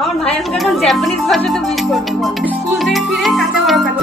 আমার ভাই আমাকে এখন জাপানিজ ভাষাতে উইশ করবে বল। স্কুল থেকে ফিরে কাঁচা বড় কাঁচা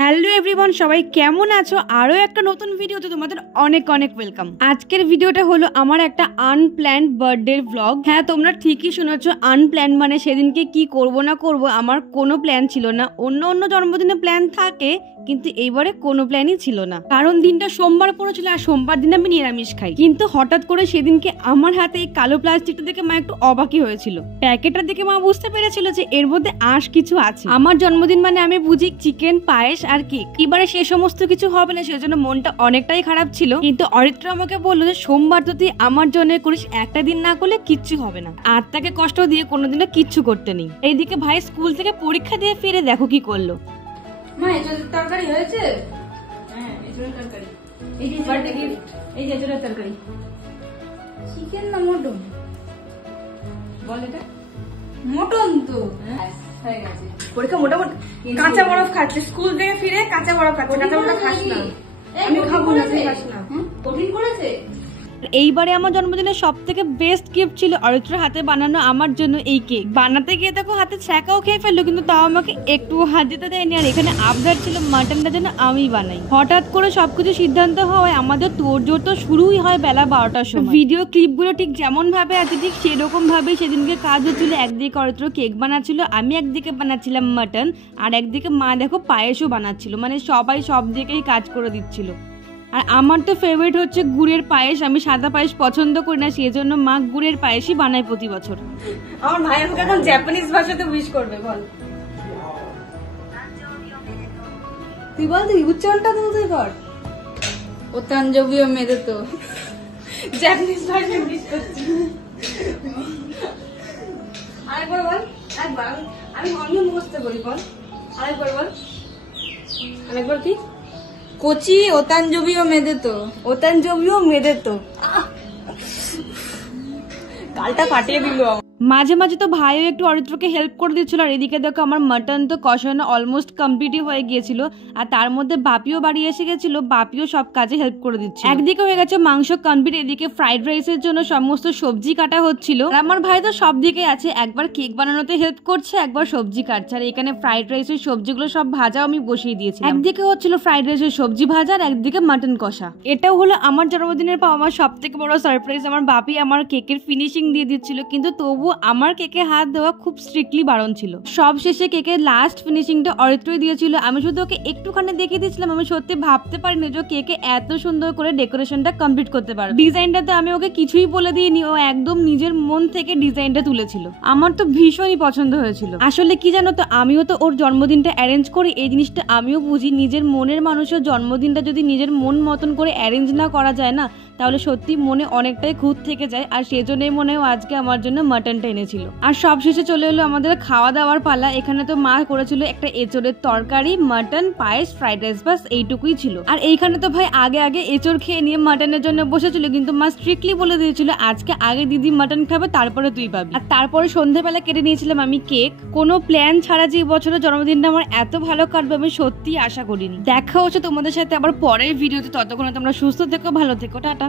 হ্যালো এভরিওয়ান, সবাই কেমন আছো? আরো একটা নতুন ভিডিওতে তোমাদের অনেক অনেক ওয়েলকাম। আজকের ভিডিওটা হলো আমার একটা আনপ্ল্যান্ড বার্থডে ব্লগ। হ্যাঁ, তোমরা ঠিকই শুনেছো, আনপ্ল্যান্ড মানে সেদিনকে কি করব না করব আমার কোনো প্ল্যান ছিল না। অন্য জন্মদিনে প্ল্যান থাকে, কিন্তু এইবারে কোনো প্ল্যানই ছিল না, কারণ দিনটা সোমবার পড়েছিল আর সোমবার দিন আমি নিরামিষ খাই। কিন্তু হঠাৎ করে সেদিনকে আমার হাতে এই কালো প্লাস্টিকটা দেখে মা একটু অবাকই হয়েছিল। প্যাকেটটা দেখে মা বুঝতে পেরেছিল যে এর মধ্যে আঁশ কিছু আছে। আমার জন্মদিন মানে আমি বুঝি চিকেন, পায়েস আর কেক। এবারে সে সমস্ত কিছু হবে না, সেজন্য মনটা অনেকটাই খারাপ ছিল। কিন্তু অরিত্রা আমাকে বললো যে সোমবার তো তুই আমার জন্য করিস, একটা দিন না করলে কিচ্ছু হবে না। আর তাকে কষ্ট দিয়ে কোনোদিনও কিচ্ছু করতে নেই। এইদিকে ভাই স্কুল থেকে পরীক্ষা দিয়ে ফিরে দেখো কি করলো। মা এঁচোড়ের তরকারি হয়েছে? হ্যাঁ, এঁচোড়ের তরকারি। এই যে বার্থডে গিফট, এই যে এঁচোড়ের তরকারি। চিকেন না মটন? বল এটা মটন তো। হয়ে গেছে পরীক্ষা। মোটামুটি কাঁচা বরফ খাচ্ছে, স্কুল থেকে ফিরে কাঁচা বরফ খাচ্ছে। কাঁচা বরফ খাস না, আমি খাবো না, তুই খাস না। কঠিন করেছে। এইবারে আমার জন্মদিনের সব থেকে বেস্ট গিফট ছিল অরিত্রার হাতে বানানো আমার জন্য এই কেক। বানাতে গিয়ে দেখো হাতে ছ্যাঁকাও খেয়ে ফেললো, কিন্তু তাও আমাকে একটু হাত দিতে দেয়নি। আর এখানে আবদার ছিল মাটনটা যেন আমি বানাই। হঠাৎ করে সবকিছু সিদ্ধান্ত হওয়ায় আমাদের তোড়জোড় তো শুরুই হয় বেলা 12টার সময়। ভিডিও ক্লিপগুলো ঠিক যেমন ভাবে আছে ঠিক সেরকম ভাবে সেদিনকে কাজ হচ্ছিল। একদিকে অরিত্র কেক বানাচ্ছিল, আমি একদিকে বানাচ্ছিলাম মাটন, আর একদিকে মা দেখো পায়েসও বানাচ্ছিল। মানে সবাই সব দিকেই কাজ করে দিচ্ছিল। আর আমার তো ফেভারিট হচ্ছে গুড়ের পায়েস। আমি সাদা পায়েস পছন্দ করি না, সেই জন্য মা গুড়ের পায়েসই বানায় প্রতি বছর। আমার ভাই আমাকে এখন জাপানিজ ভাষাতে উইশ করবে বল। তুই বল, তুই উচ্চারণটা তুই কর। ও তানজবিও মেদে তো জাপানিজ ভাষায় উইশ করছি। আরেকবার বল, একবার। আমি অন্য মুখস্থ করি, বল আরেকবার বল। আরেকবার কি? কোচি ওতানজবিও মেদে তো। ওতানজবিও মেদে তো কালটা ফাটিয়ে দিল। মাঝে মাঝে তো ভাইও একটু অরিত্রকে হেল্প করে দিচ্ছিল। আর এদিকে দেখো আমার মাটন তো কষানো অলমোস্ট কমপ্লিটই হয়ে গিয়েছিল। আর তার মধ্যে বাপিও বাড়ি এসে গেছিল, বাপিও সব কাজে হেল্প করে দিচ্ছে। একদিকে হয়ে গেছে মাংস কমপ্লিট, এদিকে ফ্রাইড রাইসের জন্য সমস্ত সবজি কাটা হচ্ছিল। আর আমার ভাই তো সব দিকে আছে, একবার কেক বানানোতে হেল্প করছে, একবার সবজি কাটছে। আর এখানে ফ্রাইড রাইসের সবজিগুলো সব ভাজাও আমি বসিয়ে দিয়েছি। একদিকে হচ্ছিল ফ্রাইড রাইসের সবজি ভাজা, আর একদিকে মাটন কষা। এটাও হলো আমার জন্মদিনের পাওয়া আমার সব থেকে বড় সারপ্রাইজ। আমার বাপি আমার কেকের ফিনিশিং দিয়ে দিচ্ছিল, কিন্তু তবু আমার কেকে হাত দেওয়া খুব স্ট্রিক্টলি বারণ ছিল। সব শেষে কেকের লাস্ট ফিনিশিংটা অরিত্রই দিয়েছিল। আমি শুধু ওকে একটুখানি দেখিয়ে দিয়েছিলাম। আমি সত্যি ভাবতে পারিনি যে কেকে এত সুন্দর করে ডেকোরেশনটা কমপ্লিট করতে পারবে। ডিজাইনটাতে আমি ওকে কিছুই বলে দিইনি, ও একদম নিজের মন থেকে ডিজাইনটা তুলেছিল। আমার তো ভীষণই পছন্দ হয়েছিল। আসলে কি জানো তো, আমিও তো ওর জন্মদিনটা অ্যারেঞ্জ করি, এই জিনিসটা আমিও বুঝি। নিজের মনের মানুষের জন্মদিনটা যদি নিজের মন মতন করে অ্যারেঞ্জ না করা যায় না, তাহলে সত্যি মনে অনেকটাই খুঁত থেকে যায়। আর সেজন্যই মনে হয় আজকে আমার জন্য মাটনটা এনেছিল। আর সব শেষে চলে এলো আমাদের খাওয়া দাওয়ার পালা। এখানে তো মা করেছিল একটা এঁচোড়ের তরকারি, মাটন, পায়েস, ফ্রাইড রাইস, বাস এইটুকুই ছিল। আর এইখানে তো ভাই আগে এঁচোড় খেয়ে নিয়ে মাটনের জন্য বসেছিল, কিন্তু মা স্ট্রিক্টলি বলে দিয়েছিল আজকে আগে দিদি মাটন খাবে, তারপরে তুই পাবি। আর তারপরে সন্ধ্যেবেলা কেটে নিয়েছিলাম আমি কেক। কোনো প্ল্যান ছাড়া যে বছরের জন্মদিনটা আমার এত ভালো কাটবে আমি সত্যি আশা করিনি। দেখা হচ্ছে তোমাদের সাথে আবার পরের ভিডিওতে। ততক্ষণে তোমরা সুস্থ থেকো, ভালো থেকো, টাটা।